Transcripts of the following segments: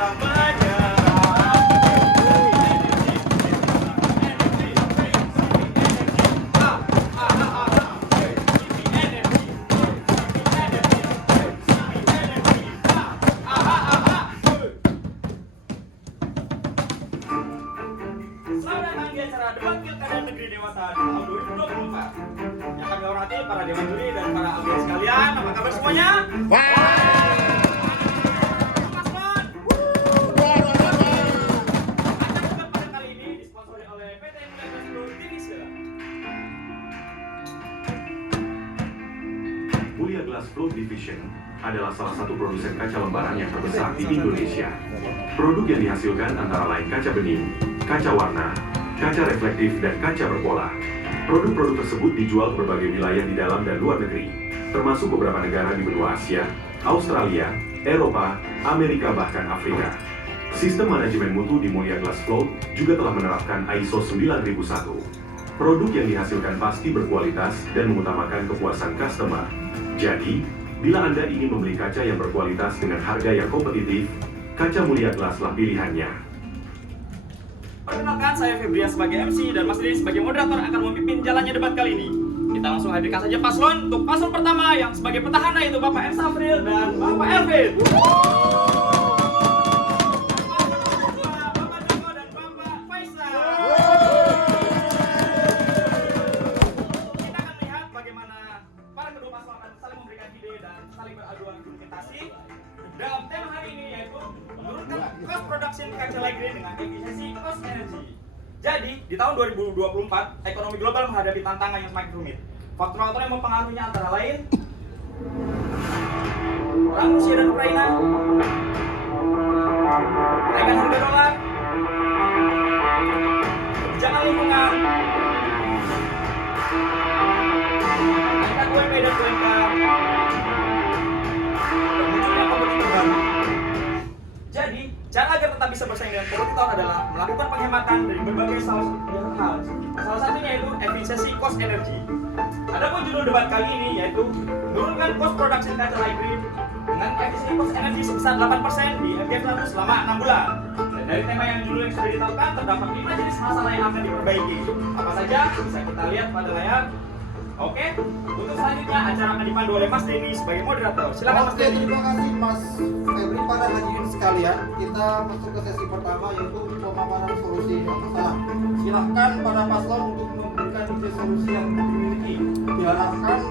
pantang menyerah. Selamat datang di acara debat Pilkada Negeri Dewasa di tahun 2024. Yang kami hormati para dewan juri dan para audiens sekalian, apa kabar semuanya? Mulia Glass Float Division adalah salah satu produsen kaca lembaran yang terbesar di Indonesia. Produk yang dihasilkan antara lain kaca bening, kaca warna, kaca reflektif, dan kaca berpola. Produk-produk tersebut dijual ke berbagai wilayah di dalam dan luar negeri, termasuk beberapa negara di benua Asia, Australia, Eropa, Amerika, bahkan Afrika. Sistem manajemen mutu di Mulia Glass Float juga telah menerapkan ISO 9001. Produk yang dihasilkan pasti berkualitas dan mengutamakan kepuasan customer. Jadi, bila Anda ingin membeli kaca yang berkualitas dengan harga yang kompetitif, kaca Mulia Glass lah pilihannya. Perkenalkan, saya Febrian sebagai MC dan Mas Dini sebagai moderator akan memimpin jalannya debat kali ini. Kita langsung hadirkan saja paslon. Untuk paslon pertama yang sebagai petahana yaitu Bapak M. Safril dan Bapak Elvin. Bapak Joko dan Bapak Faisal. Kita akan lihat bagaimana para kedua paslon akan saling memberikan ide dan saling beradu argumentasi dalam tema hari ini, yaitu menurunkan cost production kaca light green dengan efisiensi cost energy. Jadi, di tahun 2024, ekonomi global menghadapi tantangan yang semakin rumit. Faktor-faktor yang mempengaruhinya antara lain perang Rusia dan Ukraina, kenaikan harga dolar, kebijakan lingkungan, kenaikan UMP dan UMK, dan munculnya kompetitor baru. Jadi, cara agar tetap bisa bersaing dengan kompetitor adalah melakukan penghematan dari berbagai hal. Salah satunya yaitu efisiensi cost energy. Adapun judul debat kali ini yaitu menurunkan cost production kaca light green dengan efisiensi cost energy sebesar 8% di FGF 100 selama 6 bulan. Dan dari tema yang judul yang sudah ditetapkan terdapat 5 jenis masalah yang akan diperbaiki. Apa saja bisa kita lihat pada layar. Oke, untuk selanjutnya acara akan dipandu oleh Mas Denny sebagai moderator. Silakan Mas Denny. Terima kasih Mas Febri. Para hadirin sekalian, kita masuk ke sesi pertama yaitu pemaparan solusi masalah. Silahkan para paslon untuk memberikan ide solusi yang dimiliki. Diharapkan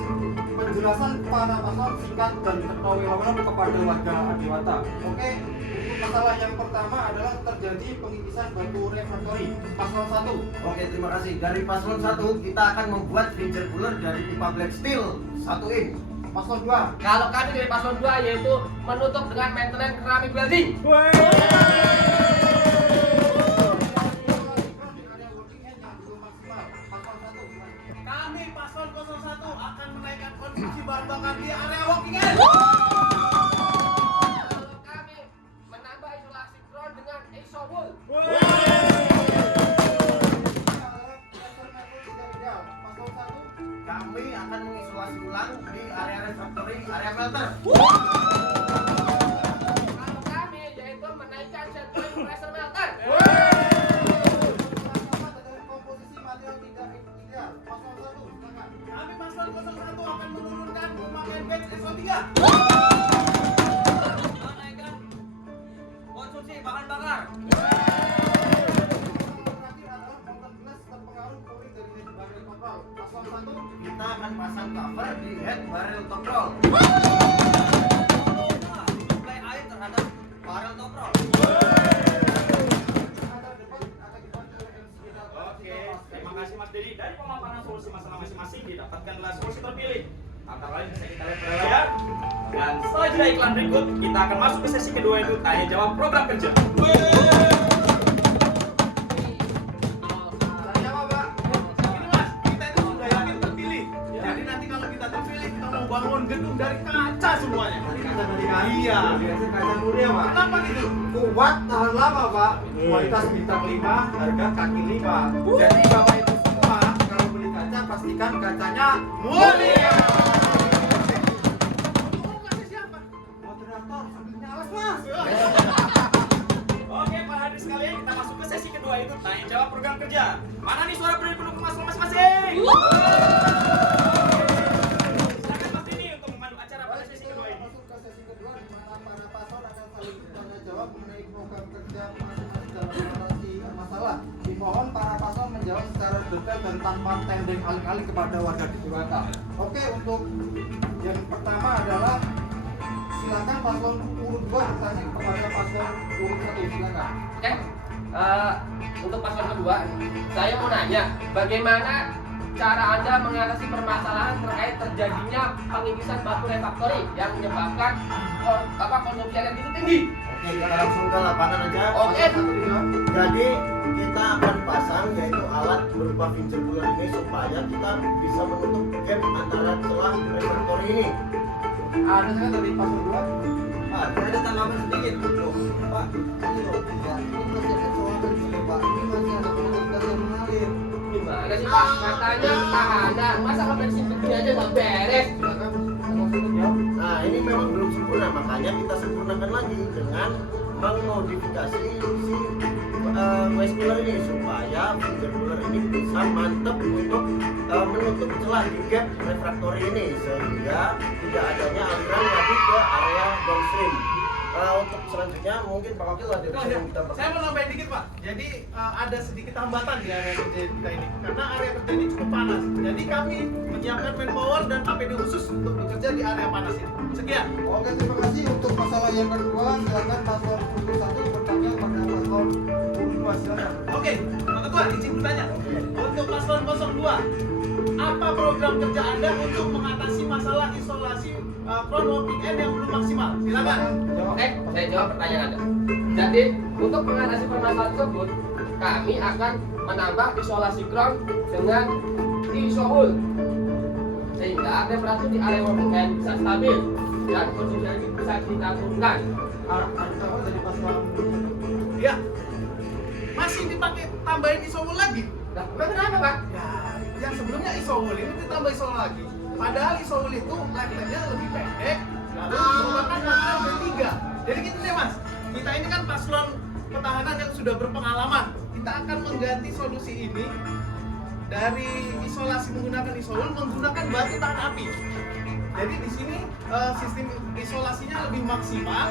penjelasan para paslon singkat dan terkawal kepada warga Adiwata. Oke, untuk masalah yang pertama adalah terjadi pengikisan batu refraktori. Paslon 1. Oke, terima kasih. Dari paslon 1 kita akan membuat feature cooler dari pipa black steel 1 in. Paslon 2. Kalau kami dari paslon 2 yaitu menutup dengan maintenance keramik welding. Kami paslon 01 akan menaikkan konsumsi bahan bakar di area walking end. Kalau kami menambah isolasi ground dengan isobul. Kami akan mengisolasi ulang di area refractory, area melter. Kalau kami yaitu menaikkan central pressure melter. Komposisi material tidak ideal. Paslon 1, silakan. Kami paslon 01 akan menurunkan pemakaian batch SO3. Menaikkan konsumsi bahan bakar. Terakhir adalah counter glass terpengaruh cooling dari head barrel control. Paslon 1. Kita akan pasang cover di head barrel top roll. Suplai air terhadap barrel top roll. Ada debat, ada debat oleh MC. Oke, terima kasih Mas Dedi. Dari pemaparan solusi masalah masing-masing didapatkanlah solusi terpilih. Antara lain bisa kita lihat pada layar. Dan setelah jeda iklan berikut, kita akan masuk ke sesi kedua yaitu tanya jawab program kerja. Tanya apa, Pak? Ini Mas, kita itu sudah yakin terpilih. Jadi nanti kalau kita terpilih, kita mau bangun gedung dari kaca semuanya. Kaca dari kayu. Iya. Biasanya kaca muria, Pak. Kenapa gitu? Kuat, tahan lama, Pak. Kualitas bintang 5, harga kaki 5. Jadi Bapak Ibu semua kalau beli kaca pastikan kacanya Mulia. Moderator sambil nyalas, Mas. Mana nih suara dari pendukung paslon masing-masing? Silakan Mas Dini untuk memandu acara pada sesi kedua ini. Masuk ke sesi kedua di mana para paslon akan saling bertanya jawab mengenai program kerja masing-masing dalam mengatasi masalah. Dimohon para paslon menjawab secara detail dan tanpa tendeng alih-alih kepada warga di Purwakarta. Oke, untuk yang pertama adalah silakan paslon urut 2 bertanya kepada paslon urut 1. Silakan. Oke, untuk paslon kedua, saya mau nanya, bagaimana cara Anda mengatasi permasalahan terkait terjadinya pengikisan batu refraktori yang menyebabkan konsumsi energi itu tinggi? Oke, kita langsung ke lapangan aja. Oke. Jadi kita akan pasang yaitu alat berupa finger bulan ini supaya kita bisa menutup gap antara celah refraktori ini. Ada saya dari paslon 2. Pak, saya ada tanggapan sedikit. Loh, Pak, ini loh, ya, ini masih ada celah di sini, Pak. Ini masih ada proses gas yang mengalir. Gimana sih Pak? Katanya tahanan, masa bensin begini aja nggak beres? Silakan paslon 1 jawab. Nah, ini memang belum sempurna, makanya kita sempurnakan lagi dengan memodifikasi si waste cooler ini supaya finger cooler ini bisa mantap untuk menutup celah di gap refraktori ini sehingga tidak adanya aliran lagi ke area downstream. Untuk selanjutnya mungkin Pak Wakil ada yang kita Saya mau nambahin dikit Pak. Jadi ada sedikit hambatan di area kerja kita ini karena area kerja ini cukup panas. Jadi kami menyiapkan manpower dan APD khusus untuk bekerja di area panas ini. Sekian. Oke, terima kasih untuk masalah yang kedua. Silakan paslon urut 1 bertanya pada paslon urut 2. Silakan. Oke, Pak Ketua izin bertanya. Untuk paslon 02, apa program kerja Anda untuk mengatasi masalah isolasi front walking end yang belum maksimal? Silakan. Jawab. Oke, saya jawab pertanyaan Anda. Jadi, untuk mengatasi permasalahan tersebut, kami akan menambah isolasi ground dengan isohul sehingga temperatur di area walking end bisa stabil dan konsumsi energi bisa kita turunkan. Ada dari paslon Ya. Masih dipakai tambahin isowul lagi? Nah, kenapa Pak? Ya, yang sebelumnya isowul ini ditambah isowul lagi. Padahal isowul itu lifetime-nya lebih pendek, lalu merupakan material ketiga. Jadi gitu deh Mas, kita ini kan paslon pertahanan yang sudah berpengalaman. Kita akan mengganti solusi ini dari isolasi menggunakan isowul menggunakan batu tahan api. Jadi di sini sistem isolasinya lebih maksimal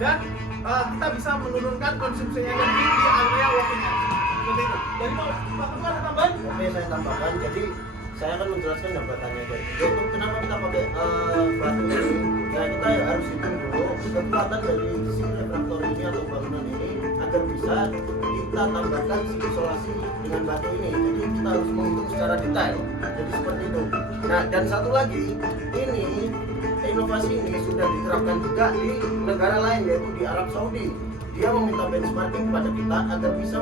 dan kita bisa menurunkan konsumsi energi di area walking end. Seperti itu. Dari Pak Ketua ada tambahan? Oke, saya tambahkan. Jadi saya akan menjelaskan hambatannya dari yaitu kenapa kita pakai batu ini. Nah, kita harus hitung dulu kekuatan dari si refraktor ini atau bangunan ini agar bisa kita tambahkan si isolasi dengan batu ini. Jadi kita harus menghitung secara detail. Jadi seperti itu. Nah, dan satu lagi, ini inovasi ini sudah diterapkan juga di negara lain yaitu di Arab Saudi. Dia meminta benchmarking kepada kita agar bisa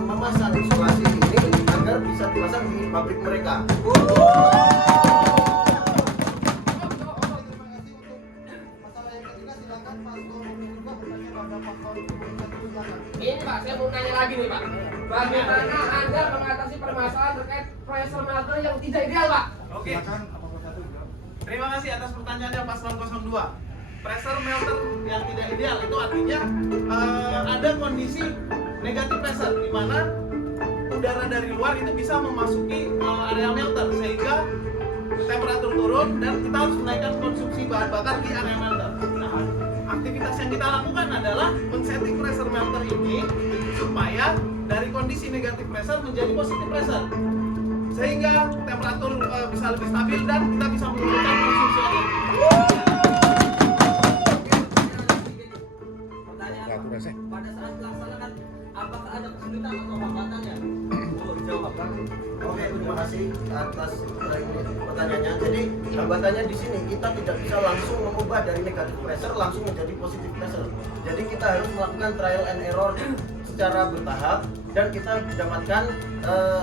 memasang isolasi ini agar bisa dipasang di pabrik mereka. Terima kasih untuk masalah yang ketiga. Silakan paslon urut 2 bertanya pada paslon urut 1. Silakan. Ini Pak, saya mau nanya lagi nih Pak. Bagaimana Anda mengatasi permasalahan terkait pressure melter yang tidak ideal Pak? Oke. Silakan paslon 1 jawab. Terima kasih atas pertanyaannya paslon 02. Pressure melter yang tidak ideal itu artinya ada kondisi negatif pressure di mana udara dari luar itu bisa memasuki area melter sehingga temperatur turun dan kita harus menaikkan konsumsi bahan bakar di area melter. Nah, aktivitas yang kita lakukan adalah men-setting pressure melter ini supaya dari kondisi negatif pressure menjadi positif pressure sehingga temperatur bisa lebih stabil dan kita bisa menurunkan konsumsi energi. Pada saat melaksanakan apakah ada kesulitan atau hambatannya? Oh, dijawab kan? Oke, terima kasih atas pertanyaannya. Jadi hambatannya di sini kita tidak bisa langsung mengubah dari negatif pressure langsung menjadi positif pressure. Jadi kita harus melakukan trial and error secara bertahap dan kita mendapatkan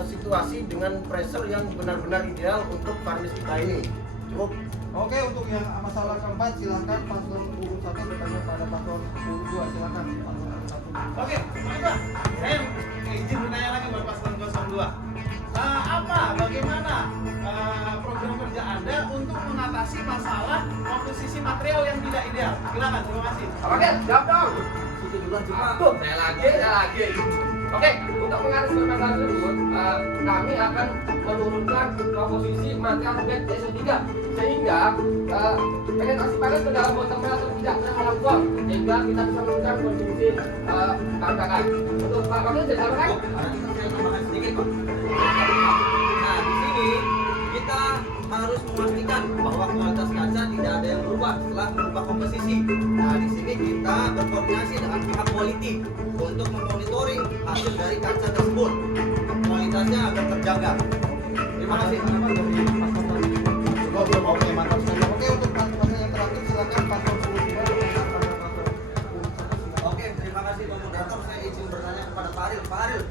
situasi dengan pressure yang benar-benar ideal untuk furnace kita ini. Cukup. Oke, untuk yang masalah keempat silakan paslon urut 1 bertanya pada paslon urut 2. Silakan paslon urut 1. Oke, Pak, saya izin bertanya lagi buat paslon 02. Bagaimana program kerja Anda untuk mengatasi masalah komposisi material yang tidak ideal? Silakan, terima kasih. Oke, jawab dong. Situ duluan Pak. Aduh, saya lagi. Oke, untuk mengatasi permasalahan tersebut, kami akan menurunkan komposisi material bed SO3 sehingga penetrasi panas ke dalam botol mel atau tidak terhalang buang sehingga kita bisa menurunkan konsumsi bahan bakar. Untuk Pak Wakil jadi apa kan? Saya tambahkan sedikit, Pak. Nah, di sini kita harus memastikan bahwa kualitas kaca tidak ada yang berubah setelah merubah komposisi. Nah, di sini kita berkoordinasi dengan pihak quality untuk memonitoring hasil dari kaca tersebut. Kualitasnya agar terjaga. Terima kasih. Oke, mantap sekali. Oke, untuk pasal yang terakhir silakan paslon solusi baru. Oke, terima kasih Pak Moderator. Saya izin bertanya kepada Pak Aril. Pak Aril,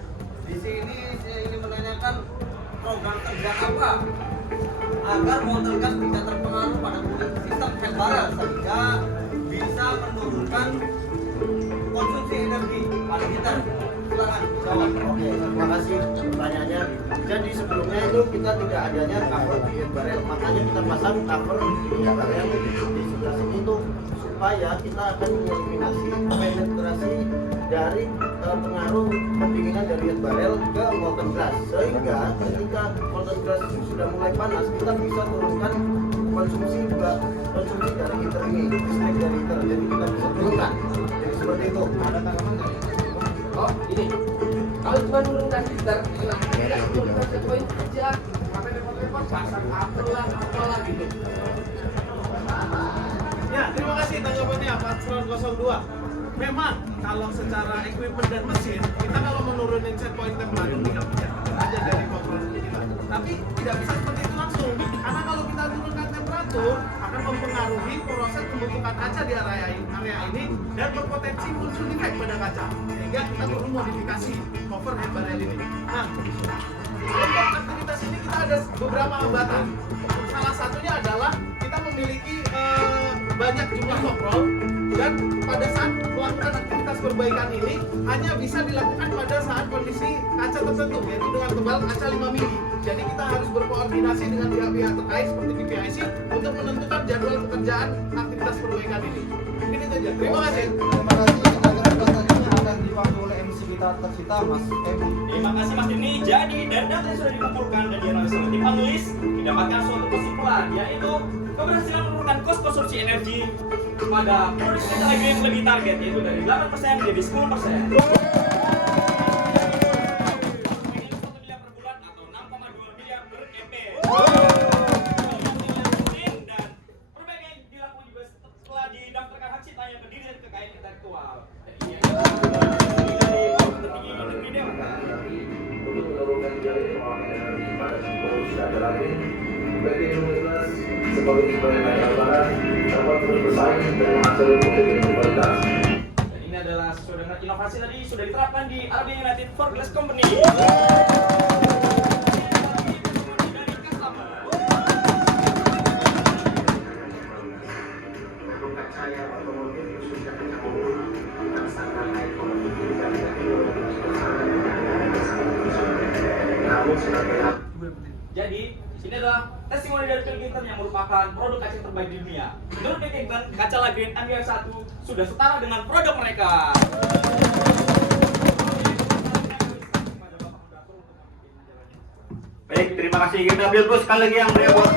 di sini saya ingin menanyakan program kerja apa agar motor gas tidak terpengaruh pada sistem head barrel sehingga bisa menurunkan konsumsi energi pada heater. Silakan jawab. Oke, terima kasih pertanyaannya. Jadi sebelumnya itu kita tidak adanya cover di head barrel, makanya kita pasang cover di head barrel di sebelah sini itu supaya kita akan mengeliminasi penetrasi dari pengaruh pendinginan dari head barrel ke molten glass, sehingga ketika molten glass sudah mulai panas kita bisa turunkan konsumsi dari heater ini, listrik dari heater, jadi kita bisa turunkan. Jadi seperti itu. Ada tanggapan nggak? Oh, ini. Kalau cuma menurunkan heater, tidak menurunkan set point aja. Sampai repot-repot pasang apalah gitu. Ya, terima kasih tanggapannya Paslon 02. Memang kalau secara equipment dan mesin, kita kalau menurunin set point temperatur tinggal pencet aja dari kontrol ini. Tapi tidak bisa seperti itu langsung, karena kalau kita turunkan temperatur akan mempengaruhi proses pembentukan kaca di area ini dan berpotensi muncul defect pada kaca. Sehingga kita perlu modifikasi cover head barrel ini. Nah, untuk aktivitas ini kita ada beberapa hambatan. Salah satunya adalah kita memiliki banyak jumlah koprol dan pada saat melakukan aktivitas perbaikan ini hanya bisa dilakukan pada saat kondisi kaca tertentu, yaitu dengan tebal kaca 5 mili. Jadi kita harus berkoordinasi dengan pihak-pihak terkait seperti PPIC untuk menentukan jadwal pekerjaan aktivitas perbaikan ini. Ini saja. Terima kasih. Terima kasih. Pertanyaannya akan diwakili oleh MC kita tercinta Mas Emi. Terima kasih Mas Dini. Jadi dari data yang sudah dikumpulkan dan dianalisis oleh tim analis didapatkan suatu kesimpulan, yaitu keberhasilan menurunkan kos konsumsi energi pada produksi kaca yang lebih target, yaitu dari 8% menjadi 10%. Dan ini adalah sesuai dengan inovasi tadi sudah diterapkan di Arabian United for Glass Company. Jadi, ini adalah testimoni dari Pilgrim yang merupakan produk kaca terbaik di dunia. Menurut Pilgrim, kaca Lagreen MDF1 sudah setara dengan produk mereka. Baik, terima kasih. Kita ambil bos sekali lagi yang beliau buat.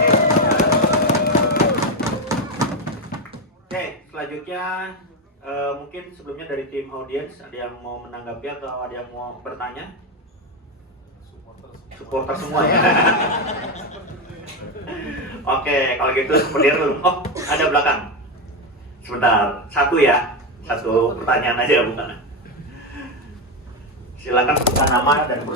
Oke, selanjutnya mungkin sebelumnya dari tim audiens ada yang mau menanggapi atau ada yang mau bertanya? Supporter semua ya. Oke, kalau gitu seperti dulu. Oh, ada belakang. Sebentar, satu ya. Satu pertanyaan aja bukan. Silakan sebutkan nama dan perusahaan.